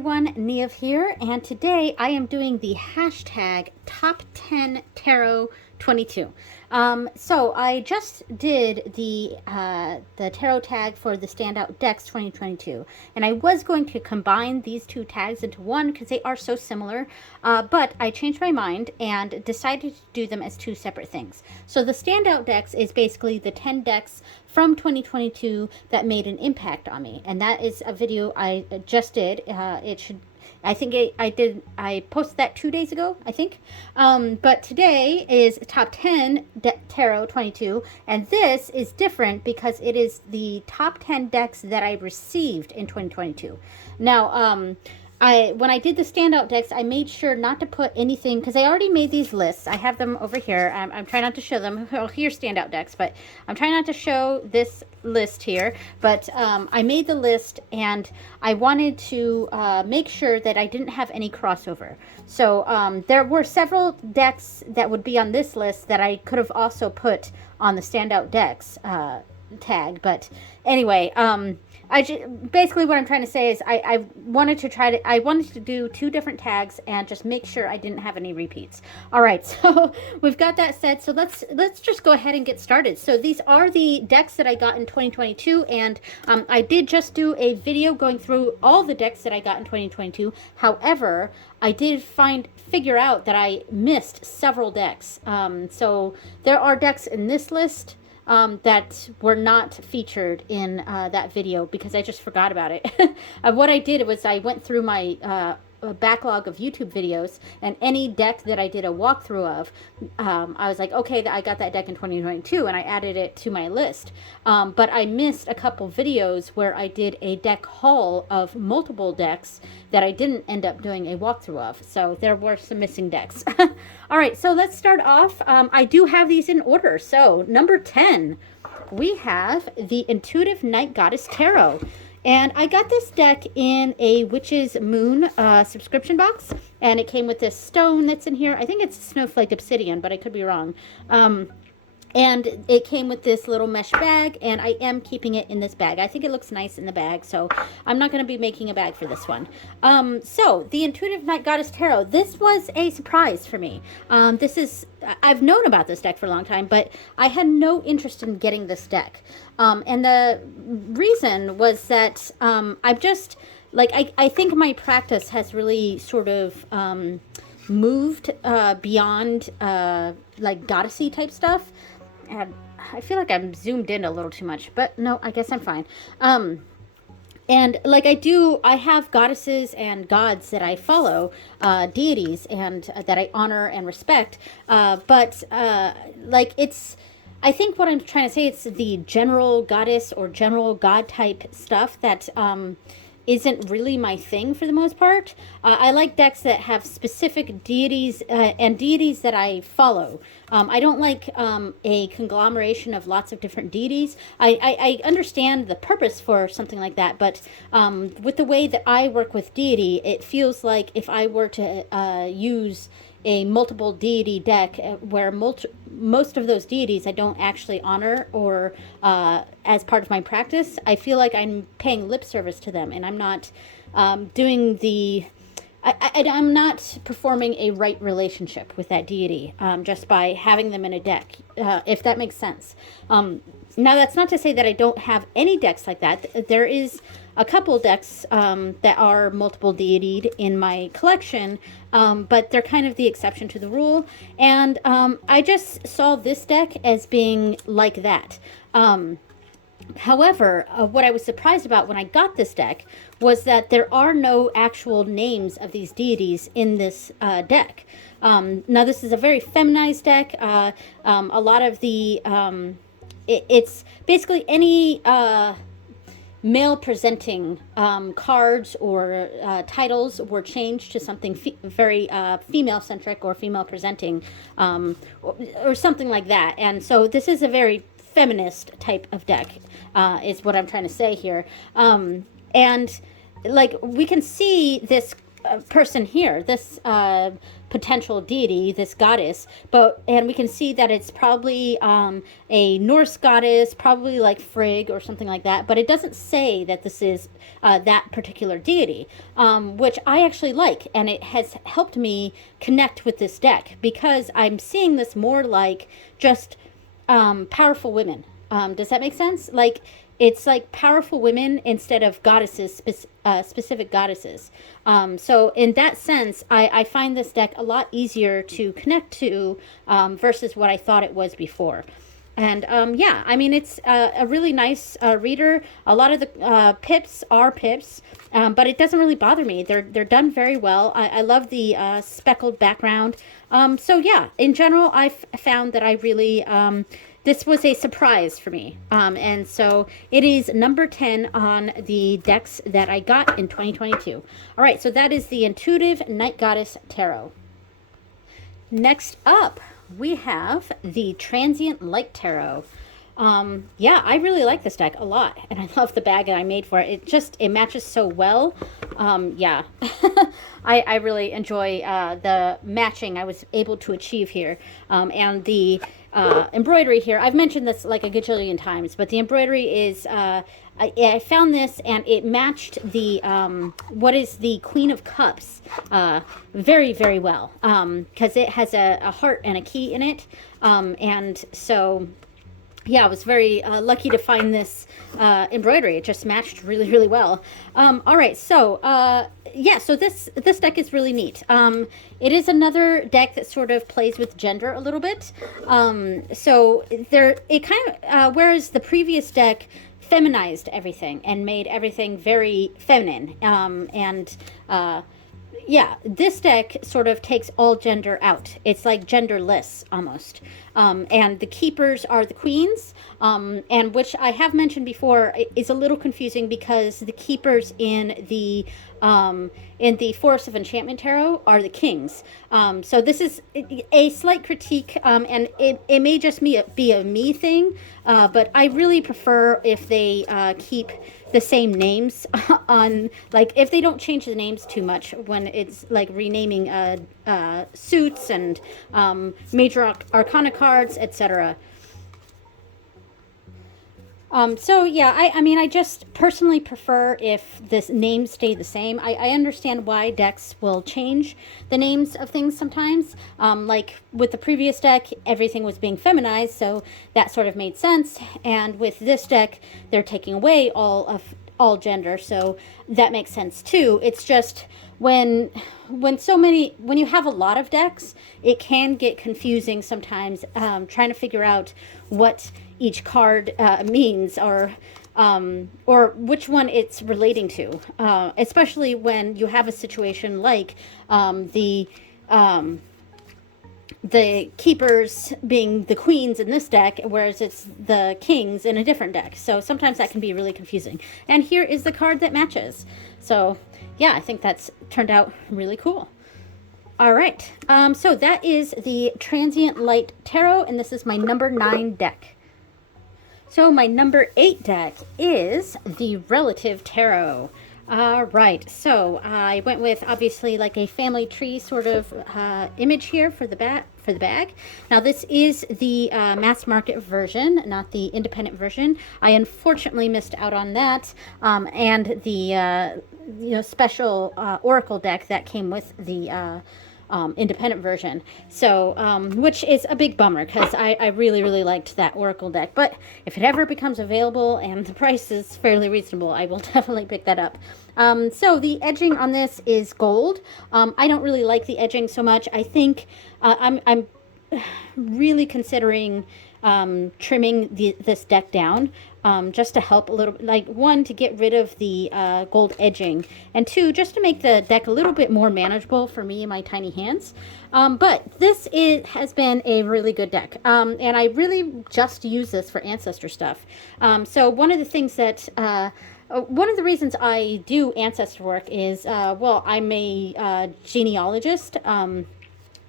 everyone, Niev here, and today I am doing the hashtag Top 10 Tarot 22. So I just did the tarot tag for the Standout Decks 2022, and I was going to combine these two tags into one because they are so similar, but I changed my mind and decided to do them as two separate things. So the Standout Decks is basically the 10 decks from 2022 that made an impact on me, and that is a video I just did. I posted that 2 days ago, I think. But today is top 10 Tarot 22, and this is different because it is the top 10 decks that I received in 2022. Now, when I did the standout decks, I made sure not to put anything, because I already made these lists. I have them over here. I'm trying not to show them. Oh, here's standout decks, but I'm trying not to show this list here. But I made the list, and I wanted to make sure that I didn't have any crossover. So there were several decks that would be on this list that I could have also put on the standout decks tag. But anyway, basically what I'm trying to say is I wanted to do two different tags and just make sure I didn't have any repeats. All right, so we've got that set. So let's just go ahead and get started. So these are the decks that I got in 2022, and I did just do a video going through all the decks that I got in 2022. However, I did figure out that I missed several decks. So there are decks in this list that were not featured in that video because I just forgot about it. What I did was I went through my backlog of YouTube videos, and any deck that I did a walkthrough of, I was like, okay, I got that deck in 2022, and I added it to my list. But I missed a couple videos where I did a deck haul of multiple decks that I didn't end up doing a walkthrough of. So there were some missing decks. All right, so let's start off. I do have these in order. So number 10, we have the Intuitive Night Goddess Tarot. And I got this deck in a Witch's Moon subscription box, and it came with this stone that's in here. I think it's Snowflake Obsidian, but I could be wrong. And it came with this little mesh bag, and I am keeping it in this bag. I think it looks nice in the bag, so I'm not going to be making a bag for this one. So, the Intuitive Night Goddess Tarot. This was a surprise for me. I've known about this deck for a long time, but I had no interest in getting this deck. And the reason was that I've just, I think my practice has really sort of moved beyond, goddessy type stuff. And I feel like I'm zoomed in a little too much, but no, I guess I'm fine. And I have goddesses and gods that I follow, deities, and that I honor and respect. I think what I'm trying to say, it's the general goddess or general god type stuff that isn't really my thing for the most part. I like decks that have specific deities and deities that I follow. I don't like a conglomeration of lots of different deities. I understand the purpose for something like that, but with the way that I work with deity, it feels like if I were to use a multiple deity deck where most of those deities I don't actually honor or as part of my practice, I feel like I'm paying lip service to them, and I'm not doing the... I'm not performing a right relationship with that deity just by having them in a deck, if that makes sense. Now, that's not to say that I don't have any decks like that. There is a couple decks that are multiple deitied in my collection, but they're kind of the exception to the rule. And I just saw this deck as being like that. However, what I was surprised about when I got this deck was that there are no actual names of these deities in this deck. Now, this is a very feminized deck. A lot of the... it's basically any male presenting cards or titles were changed to something very female centric or female presenting or something like that. And so this is a very feminist type of deck is what I'm trying to say here. And we can see this person here, this potential deity, this goddess, and we can see that it's probably a Norse goddess, probably like Frigg or something like that, but it doesn't say that this is that particular deity, which I actually like, and it has helped me connect with this deck because I'm seeing this more like just powerful women. Does that make sense? Like, it's like powerful women instead of goddesses, specific goddesses. So in that sense, I find this deck a lot easier to connect to versus what I thought it was before. And yeah, I mean, it's a really nice reader. A lot of the pips are pips, but it doesn't really bother me. They're done very well. I love the speckled background. So yeah, in general, I've found that I really this was a surprise for me. And so it is number 10 on the decks that I got in 2022. All right, so that is the Intuitive Night Goddess Tarot. Next up, we have the Transient Light Tarot. Yeah, I really like this deck a lot, and I love the bag that I made for it. It matches so well. Yeah, I really enjoy the matching I was able to achieve here, and the embroidery here. I've mentioned this like a gajillion times, but the embroidery is I found this and it matched the what is the Queen of Cups very, very well, because it has a heart and a key in it, and so yeah, I was very lucky to find this embroidery. It just matched really, really well. All right, so yeah, so this deck is really neat. It is another deck that sort of plays with gender a little bit. So it kind of whereas the previous deck feminized everything and made everything very feminine, and yeah, this deck sort of takes all gender out. It's like genderless almost. And the keepers are the queens, and which I have mentioned before is a little confusing because the keepers in the Forest of Enchantment Tarot are the kings. So this is a slight critique, and it may just be a me thing, but I really prefer if they keep the same names on, like, if they don't change the names too much when it's like renaming suits and major arcana cards, etc. So yeah, I mean, I just personally prefer if this names stay the same. I understand why decks will change the names of things sometimes. Like with the previous deck, everything was being feminized, so that sort of made sense. And with this deck, they're taking away all gender, so that makes sense too. It's just when you have a lot of decks, it can get confusing sometimes, trying to figure out what each card means, or which one it's relating to, especially when you have a situation like the keepers being the queens in this deck, whereas it's the kings in a different deck. So sometimes that can be really confusing. And here is the card that matches. So yeah, I think that's turned out really cool. All right, so that is the Transient Light Tarot, and this is my number 9 deck. So my number 8 deck is the Relative Tarot. All right, so I went with obviously like a family tree sort of image here for the bag. Now this is the mass market version, not the independent version. I unfortunately missed out on that, and the special oracle deck that came with the independent version. So, which is a big bummer because I really, really liked that oracle deck. But if it ever becomes available and the price is fairly reasonable, I will definitely pick that up. So the edging on this is gold. I don't really like the edging so much. I think I'm really considering trimming this deck down, just to help a little, like, one, to get rid of the gold edging, and two, just to make the deck a little bit more manageable for me and my tiny hands. But this has been a really good deck, and I really just use this for ancestor stuff. So one of the things that one of the reasons I do ancestor work is, well, I'm a genealogist,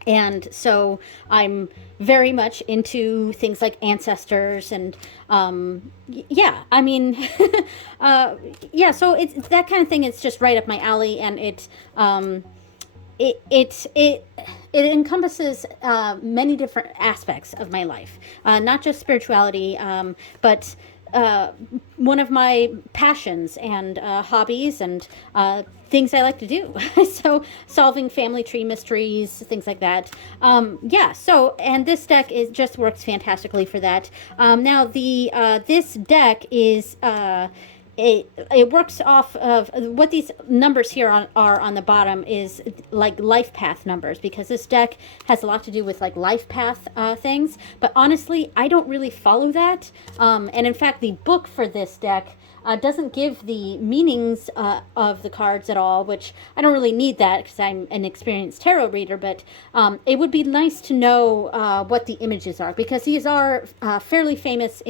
and so I'm very much into things like ancestors and, yeah, I mean, yeah, so it's that kind of thing. It's just right up my alley, and it encompasses many different aspects of my life, not just spirituality, but one of my passions and hobbies and things I like to do. So solving family tree mysteries, things like that. Yeah. So, and this deck is just works fantastically for that. Now the this deck is. It works off of what these numbers here are on the bottom is like life path numbers, because this deck has a lot to do with like life path things. But honestly, I don't really follow that. And in fact, the book for this deck doesn't give the meanings of the cards at all, which I don't really need that because I'm an experienced tarot reader, but it would be nice to know what the images are, because these are fairly famous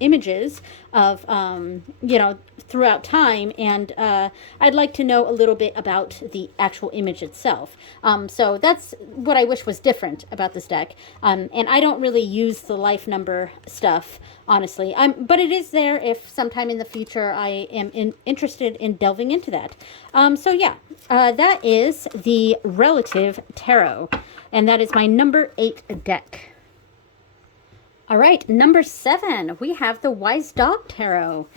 images of, you know, throughout time, and I'd like to know a little bit about the actual image itself. So that's what I wish was different about this deck. And I don't really use the life number stuff, honestly. But it is there if sometime in the future I am interested in delving into that. So yeah, that is the Relative Tarot, and that is my number 8 deck. All right, number 7, we have the Wise Dog Tarot.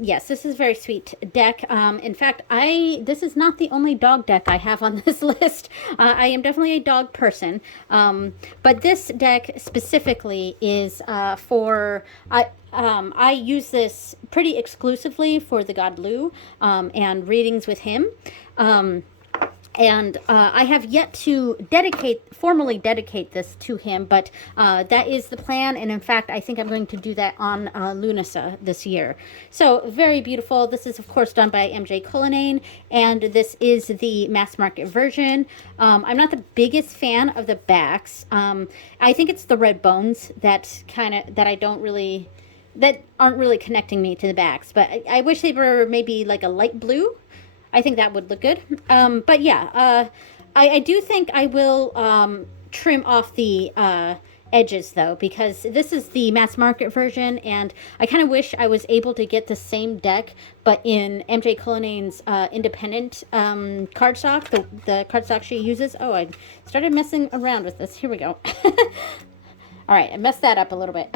Yes, this is a very sweet deck. In fact, this is not the only dog deck I have on this list. I am definitely a dog person. But this deck specifically is for... I use this pretty exclusively for the god Lu and readings with him. And I have yet to formally dedicate this to him, but that is the plan. And in fact, I think I'm going to do that on Lunasa this year. So very beautiful. This is, of course, done by MJ Cullinane, and this is the mass market version. I'm not the biggest fan of the backs. I think it's the red bones that aren't really connecting me to the backs, but I wish they were maybe like a light blue. I think that would look good. But yeah, I do think I will trim off the edges, though, because this is the mass market version, and I kind of wish I was able to get the same deck, but in MJ Cullinane's independent cardstock, the cardstock she uses. Oh, I started messing around with this. Here we go. All right, I messed that up a little bit.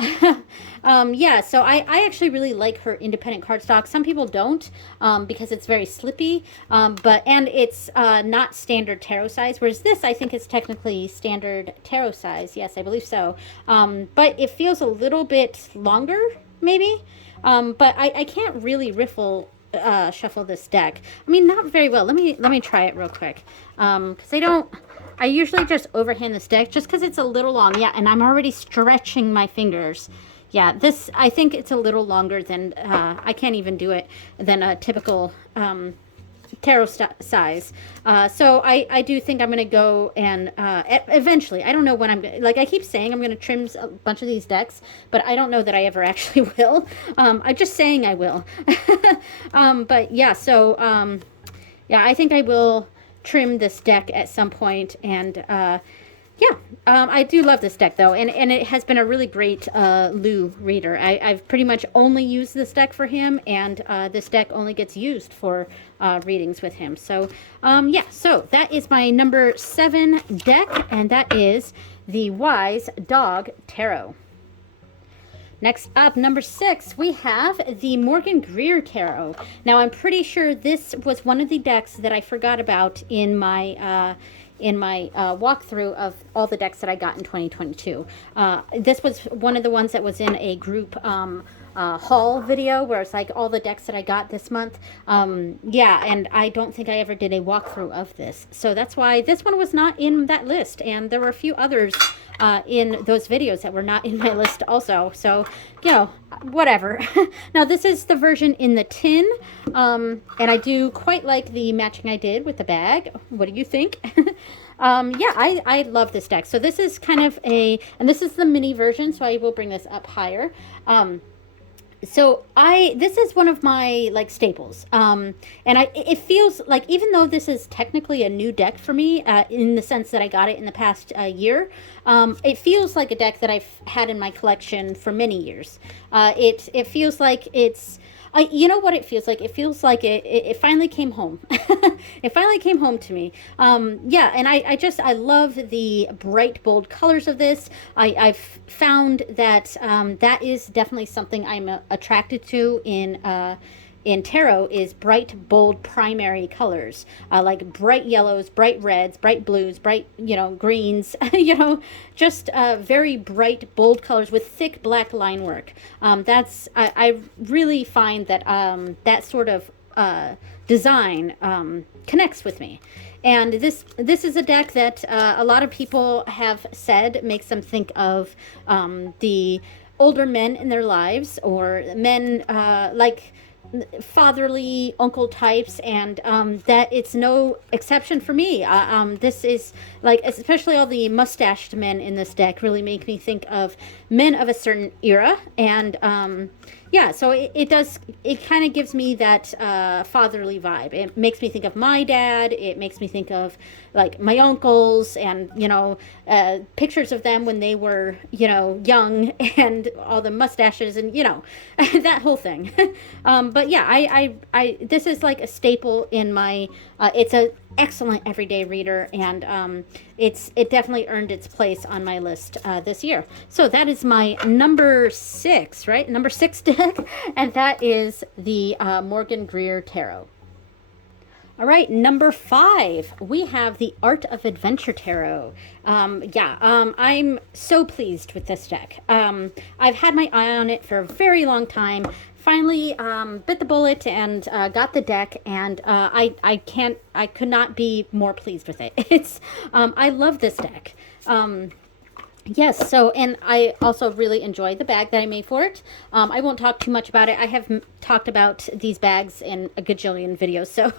Yeah, so I actually really like her independent cardstock. Some people don't because it's very slippy, and it's not standard tarot size, whereas this I think is technically standard tarot size. Yes, I believe so. But it feels a little bit longer, maybe. But I can't really shuffle this deck. I mean, not very well. Let me try it real quick, because I usually just overhand this deck just because it's a little long. Yeah, and I'm already stretching my fingers. Yeah, I think it's a little longer than, I can't even do it, than a typical tarot size. So I do think I'm going to go and eventually, I don't know when I keep saying I'm going to trim a bunch of these decks, but I don't know that I ever actually will. I'm just saying I will. But yeah, so yeah, I think I will trim this deck at some point, and yeah, I do love this deck though, and it has been a really great Lu reader. I've pretty much only used this deck for him, and this deck only gets used for readings with him. So yeah, so that is my number 7 deck, and that is the Wise Dog Tarot. Next up, number 6, we have the Morgan Greer Tarot. Now, I'm pretty sure this was one of the decks that I forgot about in my walkthrough of all the decks that I got in 2022. This was one of the ones that was in a group haul video where it's like all the decks that I got this month. Yeah, and I don't think I ever did a walkthrough of this. So that's why this one was not in that list. And there were a few others in those videos that were not in my list also. So, you know, whatever. Now, this is the version in the tin. And I do quite like the matching I did with the bag. What do you think? Yeah, I love this deck. So this is kind of and this is the mini version, so I will bring this up higher. So this is one of my like staples. And it feels like, even though this is technically a new deck for me, in the sense that I got it in the past year, it feels like a deck that I've had in my collection for many years. It feels like it's You know what it feels like? It feels like it finally came home. It finally came home to me. Yeah, and I love the bright, bold colors of this. I've found that that is definitely something I'm attracted to in tarot is bright, bold primary colors, like bright yellows, bright reds, bright blues, bright, greens, just very bright, bold colors with thick black line work. I really find that that sort of design connects with me. And this is a deck that a lot of people have said makes them think of the older men in their lives, or men like fatherly uncle types, and that it's no exception for me. This is like, especially all the mustached men in this deck really make me think of men of a certain era, and yeah, so it kind of gives me that fatherly vibe. It makes me think of my dad. It makes me think of like my uncles, and pictures of them when they were young, and all the mustaches, and that whole thing. But yeah, I this is like a staple in my. It's a excellent everyday reader, and it definitely earned its place on my list this year. So that is my number 6, right? Number 6 deck, and that is the Morgan Greer Tarot. All right, number 5, we have the Art of Adventure Tarot. I'm so pleased with this deck. I've had my eye on it for a very long time. Finally, bit the bullet and got the deck, and I could not be more pleased with it. I love this deck. Yes, so, and I also really enjoy the bag that I made for it. I won't talk too much about it. I have talked about these bags in a gajillion videos, so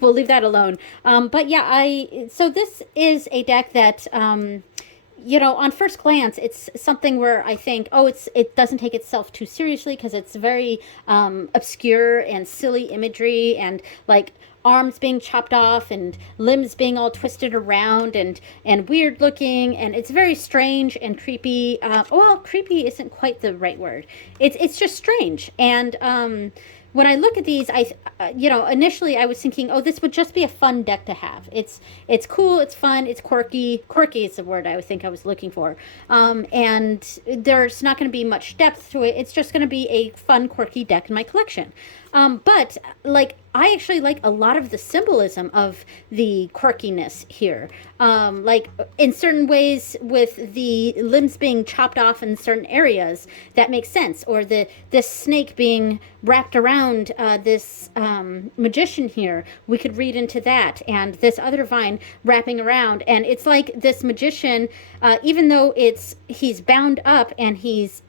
we'll leave that alone. But yeah, so this is a deck that, on first glance, it's something where I think, it doesn't take itself too seriously, because it's very obscure and silly imagery, and like arms being chopped off and limbs being all twisted around and weird looking, and it's very strange and creepy. Creepy isn't quite the right word. It's just strange. And when I look at these, initially I was thinking, this would just be a fun deck to have. It's cool, it's fun, it's quirky. Quirky is the word I would think I was looking for. And there's not going to be much depth to it. It's just going to be a fun, quirky deck in my collection. But like, I actually like a lot of the symbolism of the quirkiness here. Like in certain ways, with the limbs being chopped off in certain areas, that makes sense. Or this snake being wrapped around this magician here, we could read into that. And this other vine wrapping around, and it's like this magician, even though he's bound up and he's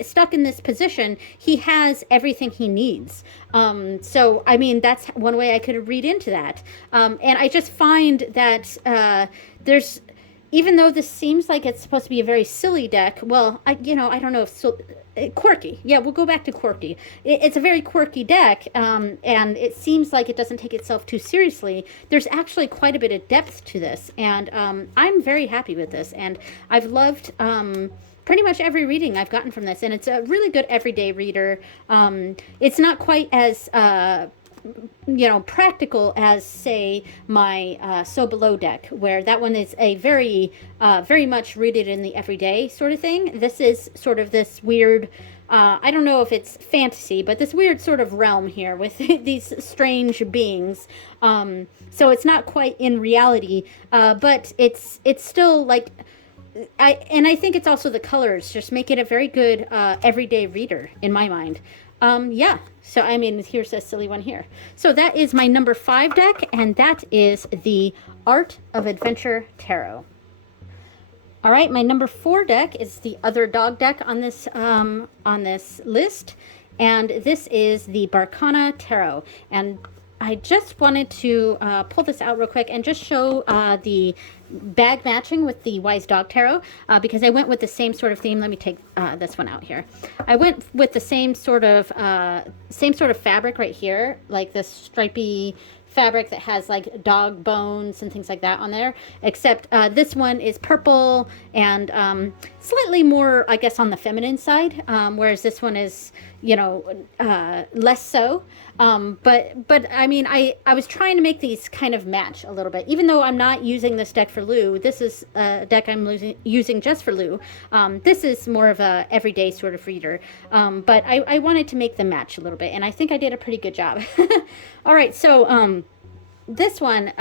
stuck in this position, he has everything he needs. So, I mean, that's one way I could read into that. And I just find that there's, even though this seems like it's supposed to be a very silly deck, well, I don't know if quirky. Yeah, we'll go back to quirky. It's a very quirky deck, and it seems like it doesn't take itself too seriously. There's actually quite a bit of depth to this, and I'm very happy with this, and I've loved pretty much every reading I've gotten from this, and it's a really good everyday reader. It's not quite as practical as, say, my So Below deck, where that one is a very much rooted in the everyday sort of thing. This is sort of this weird, I don't know if it's fantasy, but this weird sort of realm here with these strange beings. So it's not quite in reality, but it's still like, I think it's also the colors just make it a very good everyday reader in my mind. Yeah, so I mean, here's a silly one here. So that is my number 5 deck, and that is the Art of Adventure Tarot. All right, my number 4 deck is the other dog deck on this list, and this is the Barcana Tarot. And I just wanted to pull this out real quick and just show the bag matching with the Wise Dog Tarot, because I went with the same sort of theme. Let me take this one out here. I went with the same sort of fabric right here, like this stripy fabric that has like dog bones and things like that on there, except this one is purple and slightly more, I guess, on the feminine side, whereas this one is you know, less so. But I mean, I was trying to make these kind of match a little bit, even though I'm not using this deck for Lou. This is a deck I'm using just for Lou. This is more of a everyday sort of reader. But I wanted to make them match a little bit, and I think I did a pretty good job. All right, so this one,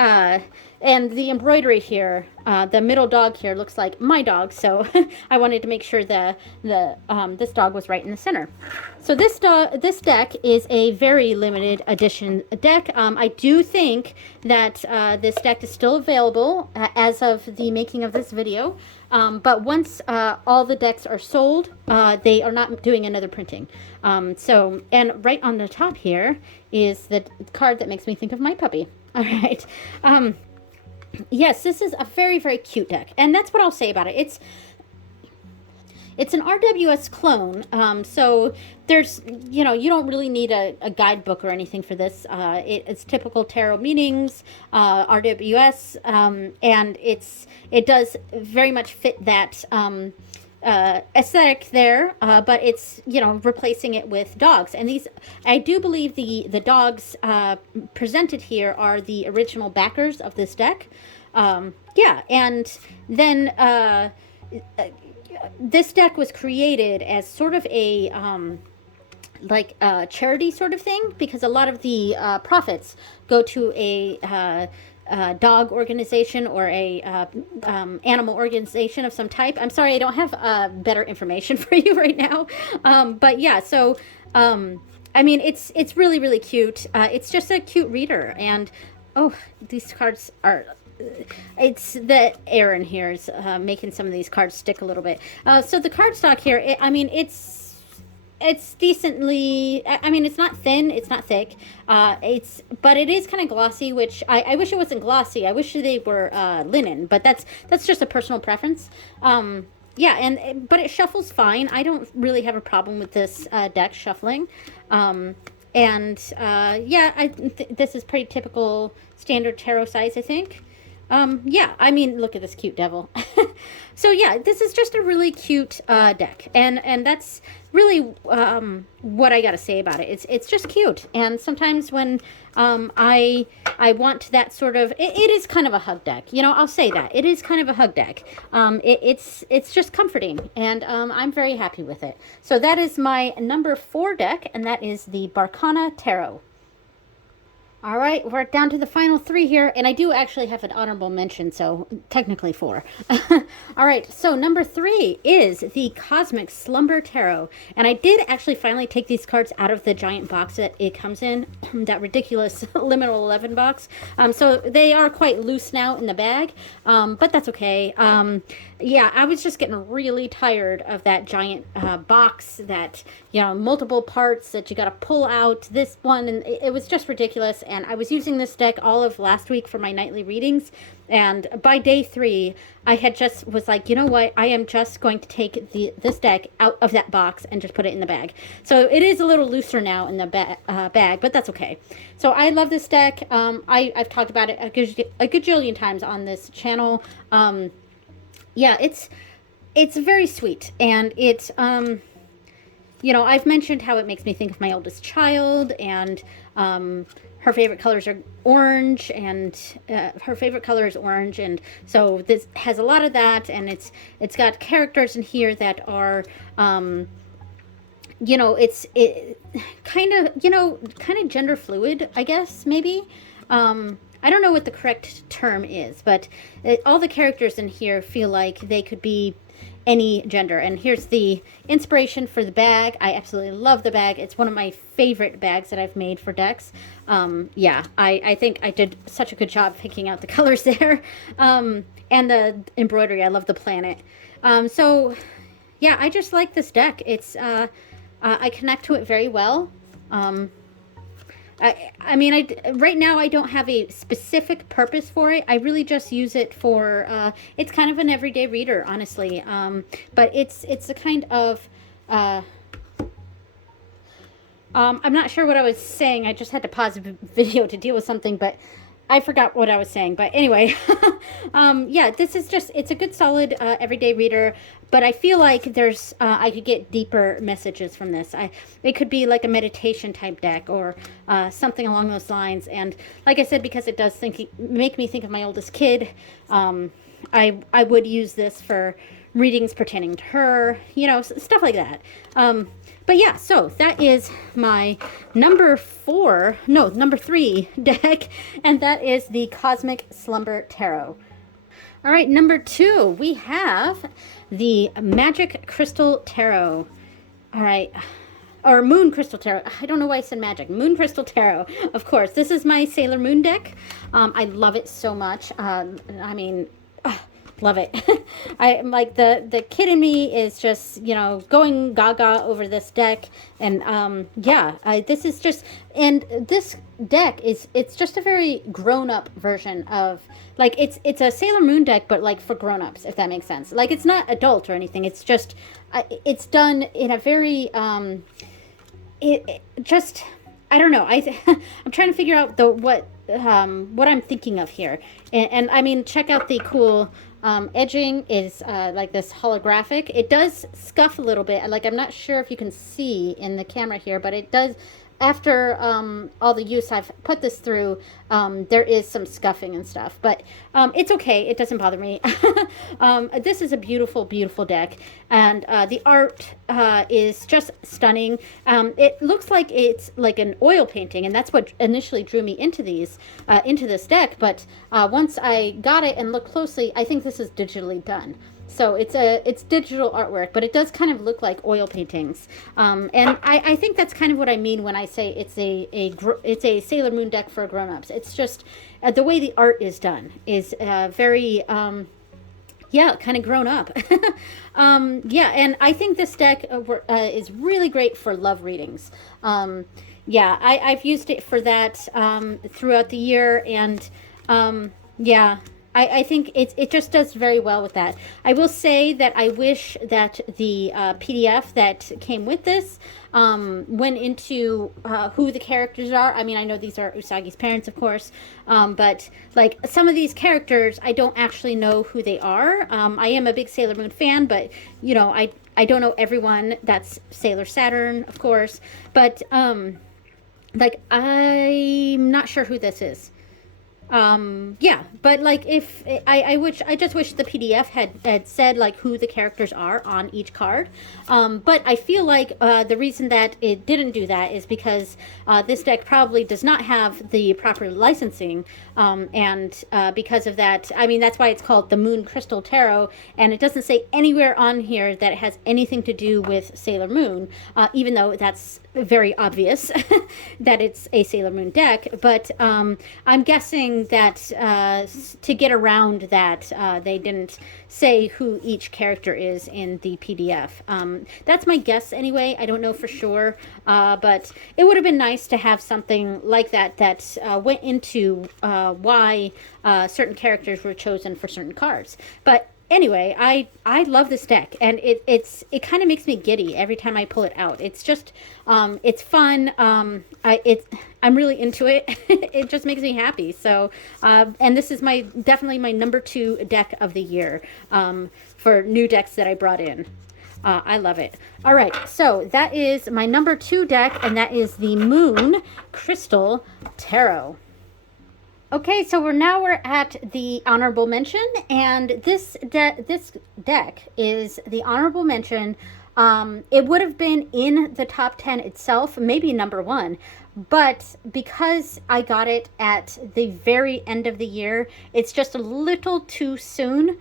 and the embroidery here, the middle dog here looks like my dog, so I wanted to make sure this dog was right in the center. So this deck is a very limited edition deck. I do think that this deck is still available as of the making of this video, but once all the decks are sold, they are not doing another printing. So, and right on the top here is the card that makes me think of my puppy. All right. Yes, this is a very, very cute deck. And that's what I'll say about it. It's an RWS clone. So there's, you know, you don't really need a guidebook or anything for this. It's typical tarot meanings, RWS, and it does very much fit that aesthetic there, but it's, you know, replacing it with dogs. And these, I do believe the dogs presented here are the original backers of this deck. Yeah, and then this deck was created as sort of a like a charity sort of thing, because a lot of the profits go to a dog organization or a animal organization of some type. I'm sorry, I don't have better information for you right now. But yeah, so I mean, it's really, really cute. It's just a cute reader, and oh, these cards are. It's the air in here is making some of these cards stick a little bit. So the cardstock here, I mean, it's decently, I mean, it's not thin, it's not thick, but it is kind of glossy, which I wish it wasn't glossy. I wish they were linen, but that's just a personal preference. Yeah, but it shuffles fine. I don't really have a problem with this deck shuffling. Yeah, this is pretty typical standard tarot size, I think. Yeah, I mean, look at this cute devil. So yeah, this is just a really cute deck, and that's really what I gotta say about it. It's just cute, and sometimes when I want that sort of, it is kind of a hug deck. You know, I'll say that it is kind of a hug deck. It's just comforting, and I'm very happy with it. So that is my number 4 deck, and that is the Barcana Tarot. All right, we're down to the final 3 here, and I do actually have an honorable mention, so technically 4. All right, so number 3 is the Cosmic Slumber Tarot, and I did actually finally take these cards out of the giant box that it comes in, that ridiculous Liminal 11 box. So they are quite loose now in the bag, but that's okay. Yeah, I was just getting really tired of that giant box that, you know, multiple parts that you got to pull out, this one, and it was just ridiculous. And I was using this deck all of last week for my nightly readings, and by day 3, I had just was like, you know what, I am just going to take this deck out of that box and just put it in the bag. So it is a little looser now in the bag, but that's okay. So I love this deck. I've talked about it a gajillion times on this channel. Yeah, it's very sweet, and it's you know, I've mentioned how it makes me think of my oldest child, and her favorite colors are orange, and her favorite color is orange, and so this has a lot of that, and it's got characters in here that are you know, it kind of gender fluid, I guess, maybe. I don't know what the correct term is, but all the characters in here feel like they could be any gender. And here's the inspiration for the bag. I absolutely love the bag. It's one of my favorite bags that I've made for decks. Yeah, I think I did such a good job picking out the colors there. And the embroidery, I love the planet. So yeah, I just like this deck. It's I connect to it very well. I mean, right now I don't have a specific purpose for it. I really just use it for, it's kind of an everyday reader, honestly. But it's a kind of, I'm not sure what I was saying. I just had to pause the video to deal with something, but I forgot what I was saying, but anyway, yeah, this is just, it's a good solid everyday reader, but I feel like there's, I could get deeper messages from this. It could be like a meditation type deck or something along those lines. And like I said, because it does make me think of my oldest kid, I would use this for readings pertaining to her, you know, stuff like that. But yeah, so that is my number 3 deck, and that is the Cosmic Slumber Tarot. All right, number 2, we have the Magic Crystal Tarot. All right, or Moon Crystal Tarot. I don't know why I said magic. Moon Crystal Tarot, of course. This is my Sailor Moon deck. I love it so much. I mean, love it. I like the kid in me is just, you know, going gaga over this deck. And yeah, this is just, and this deck it's just a very grown-up version of, like, it's a Sailor Moon deck, but like for grown-ups, if that makes sense. Like, it's not adult or anything. It's just it's done in a very it just, I don't know. I'm trying to figure out what I'm thinking of here. And I mean, check out the cool edging is like this holographic. It does scuff a little bit. Like, I'm not sure if you can see in the camera here, but it does. After all the use I've put this through, there is some scuffing and stuff, but it's okay. It doesn't bother me. This is a beautiful, beautiful deck, and the art is just stunning. It looks like it's like an oil painting, and that's what initially drew me into into this deck, but once I got it and looked closely, I think this is digitally done. So it's digital artwork, but it does kind of look like oil paintings. And I think that's kind of what I mean when I say it's a Sailor Moon deck for grown-ups. It's just the way the art is done is very yeah, kind of grown up. Yeah, and I think this deck is really great for love readings. Yeah, I've used it for that throughout the year, and yeah. I think it just does very well with that. I will say that I wish that the PDF that came with this went into who the characters are. I mean, I know these are Usagi's parents, of course, but like some of these characters, I don't actually know who they are. I am a big Sailor Moon fan, but you know, I don't know everyone. That's Sailor Saturn, of course, but like, I'm not sure who this is. Yeah, but like, if I just wish the PDF had said like who the characters are on each card. But I feel like the reason that it didn't do that is because this deck probably does not have the proper licensing, and because of that, I mean, that's why it's called the Moon Crystal Tarot, and it doesn't say anywhere on here that it has anything to do with Sailor Moon, even though that's very obvious that it's a Sailor Moon deck. But I'm guessing that to get around that, they didn't say who each character is in the PDF. That's my guess anyway. I don't know for sure, but it would have been nice to have something like that that went into why certain characters were chosen for certain cards. But anyway, I love this deck, and it kind of makes me giddy every time I pull it out. It's just it's fun. I'm really into it. It just makes me happy. So and this is definitely my number 2 deck of the year for new decks that I brought in. I love it. All right, so that is my number 2 deck, and that is the Moon Crystal Tarot. Okay, so we're at the honorable mention, and this deck is the honorable mention. It would have been in the top 10 itself, maybe number 1, but because I got it at the very end of the year, it's just a little too soon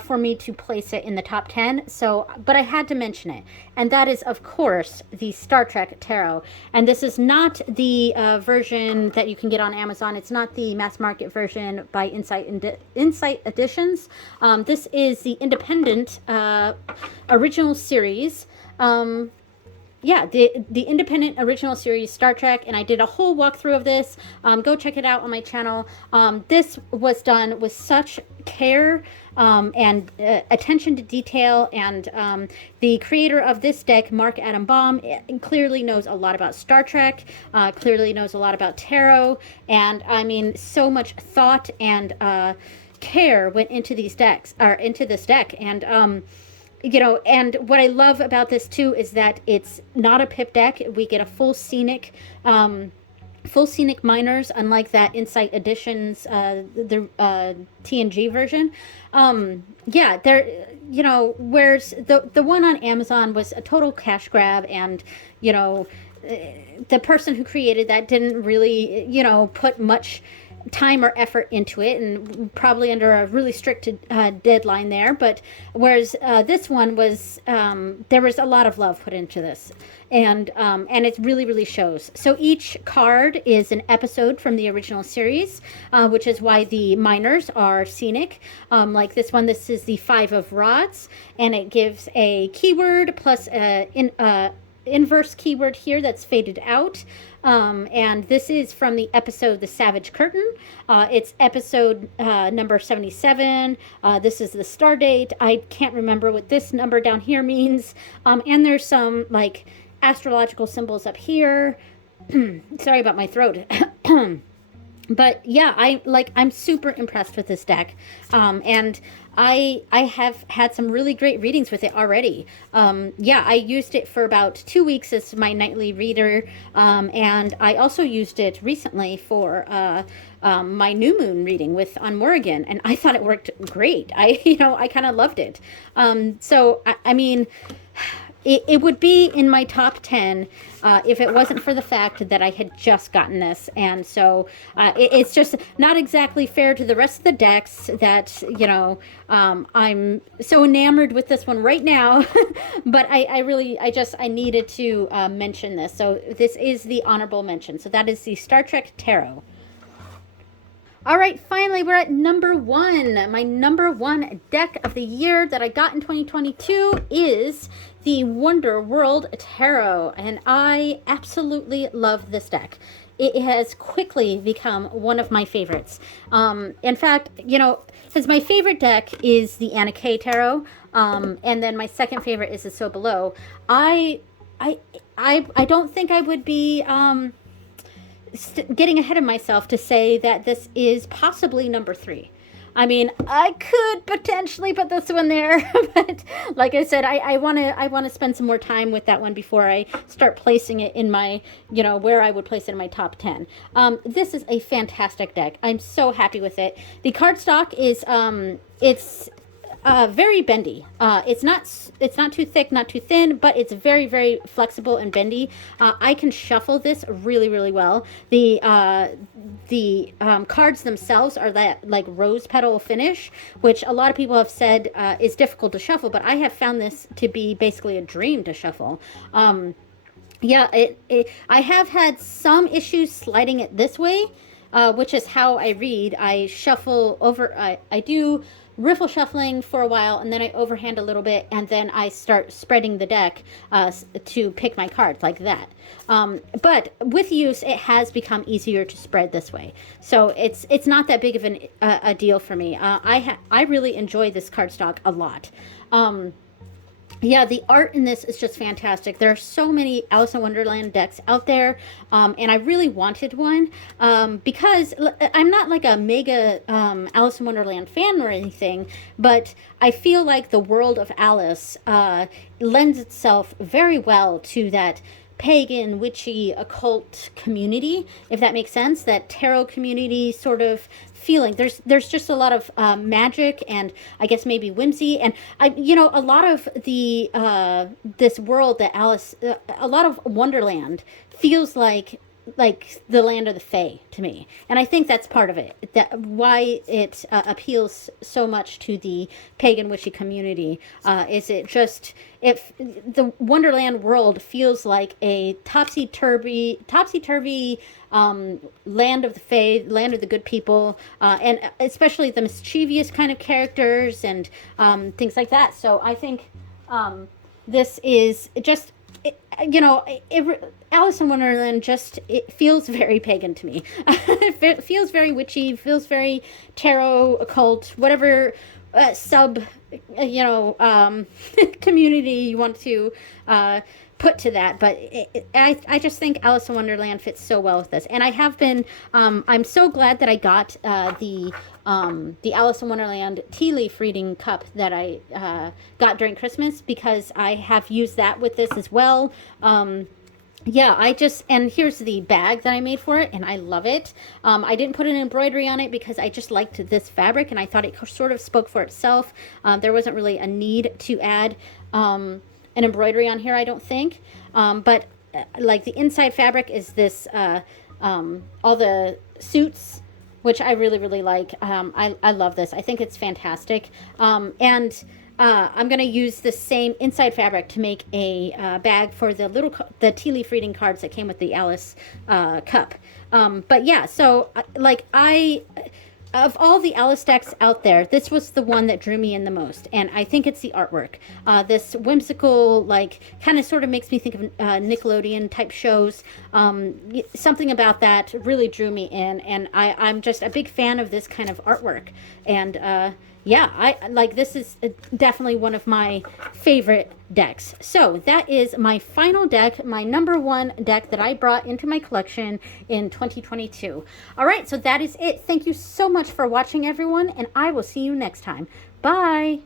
for me to place it in the top 10. So, but I had to mention it, and that is, of course, the Star Trek Tarot. And this is not the version that you can get on Amazon. It's not the mass market version by Insight Editions. This is the independent original series. Yeah, the independent original series Star Trek, and I did a whole walkthrough of this. Go check it out on my channel. This was done with such care. and attention to detail. And the creator of this deck, Mark Adam Baum, clearly knows a lot about Star Trek, clearly knows a lot about tarot, and I mean, so much thought and care went into these decks, or into this deck. And and what I love about this too is that it's not a pip deck. We get a full scenic minors, unlike that Insight Editions, the TNG version. There, whereas the one on Amazon was a total cash grab, and the person who created that didn't really put much time or effort into it, and probably under a really strict deadline there. But whereas this one was, there was a lot of love put into this, and it really, really shows. So each card is an episode from the original series, which is why the minors are scenic. Like this one, this is the Five of Rods, and it gives a keyword plus inverse keyword here that's faded out. And this is from the episode The Savage Curtain. It's episode number 77. This is the star date. I can't remember what this number down here means. And there's some like astrological symbols up here. Sorry about my throat. But yeah, I'm super impressed with this deck. And I have had some really great readings with it already. I used it for about 2 weeks as my nightly reader. And I also used it recently for my new moon reading on Morrigan, and I thought it worked great. I kind of loved it. I mean, it would be in my top 10 if it wasn't for the fact that I had just gotten this. And so it's just not exactly fair to the rest of the decks that, I'm so enamored with this one right now. But I needed to mention this. So this is the honorable mention. So that is the Star Trek Tarot. All right, finally, we're at number one. My number one deck of the year that I got in 2022 is the Wonder World Tarot, and I absolutely love this deck. It has quickly become one of my favorites. In fact, because my favorite deck is the Anna Kay Tarot, and then my second favorite is the So Below. I don't think I would be getting ahead of myself to say that this is possibly number 3. I mean, I could potentially put this one there, but like I said, I want to spend some more time with that one before I start placing it in my, where I would place it in my top 10. This is a fantastic deck. I'm so happy with it. The cardstock is it's very bendy. It's not too thick, not too thin, but it's very, very flexible and bendy. I can shuffle this really, really well. The cards themselves are that like rose petal finish, which a lot of people have said is difficult to shuffle, but I have found this to be basically a dream to shuffle. I have had some issues sliding it this way, which is how I read. I shuffle over, I do riffle shuffling for a while, and then I overhand a little bit, and then I start spreading the deck to pick my cards like that. But with use, it has become easier to spread this way. So it's not that big of a deal for me. I really enjoy this cardstock a lot. The art in this is just fantastic. There are so many Alice in Wonderland decks out there, and I really wanted one because I'm not like a mega Alice in Wonderland fan or anything, but I feel like the world of Alice lends itself very well to that pagan, witchy, occult community, if that makes sense, that tarot community sort of feeling. There's just a lot of magic and I guess maybe whimsy, and a lot of the this world that Alice, a lot of Wonderland feels like the land of the Fae to me, and I think that's part of it. That why it appeals so much to the pagan witchy community is it just if the Wonderland world feels like a topsy-turvy land of the Fae, land of the good people, and especially the mischievous kind of characters and things like that. So I think this is just. Alice in Wonderland it feels very pagan to me. It feels very witchy, feels very tarot, occult, whatever sub, community you want to put to that. But I just think Alice in Wonderland fits so well with this. And I have been, I'm so glad that I got the Alice in Wonderland tea leaf reading cup that I got during Christmas, because I have used that with this as well. Yeah, and here's the bag that I made for it, and I love it. I didn't put an embroidery on it because I just liked this fabric, and I thought it sort of spoke for itself. There wasn't really a need to add an embroidery on here, I don't think. But like the inside fabric is this, all the suits, which I really, really like. I love this. I think it's fantastic. And I'm going to use the same inside fabric to make a bag for the tea leaf reading cards that came with the Alice cup. But yeah, so of all the Alice decks out there, this was the one that drew me in the most. And I think it's the artwork. This whimsical, kind of sort of makes me think of Nickelodeon type shows. Something about that really drew me in. And I'm just a big fan of this kind of artwork. And yeah, this is definitely one of my favorite decks. So that is my final deck, my number one deck that I brought into my collection in 2022. All right, so that is it. Thank you so much for watching, everyone, and I will see you next time. Bye.